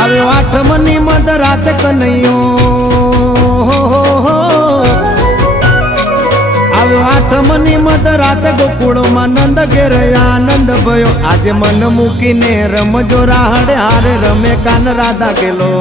આવ્યો આઠમની મધ રાત કનૈયો, આવ્યો આઠમની મધ રાત ગોકુળમાં નંદ ઘેર આનંદ ભયો. આજે મન મૂકીને રમજો રાહડે હારે રમે કાન રાધા કેલો.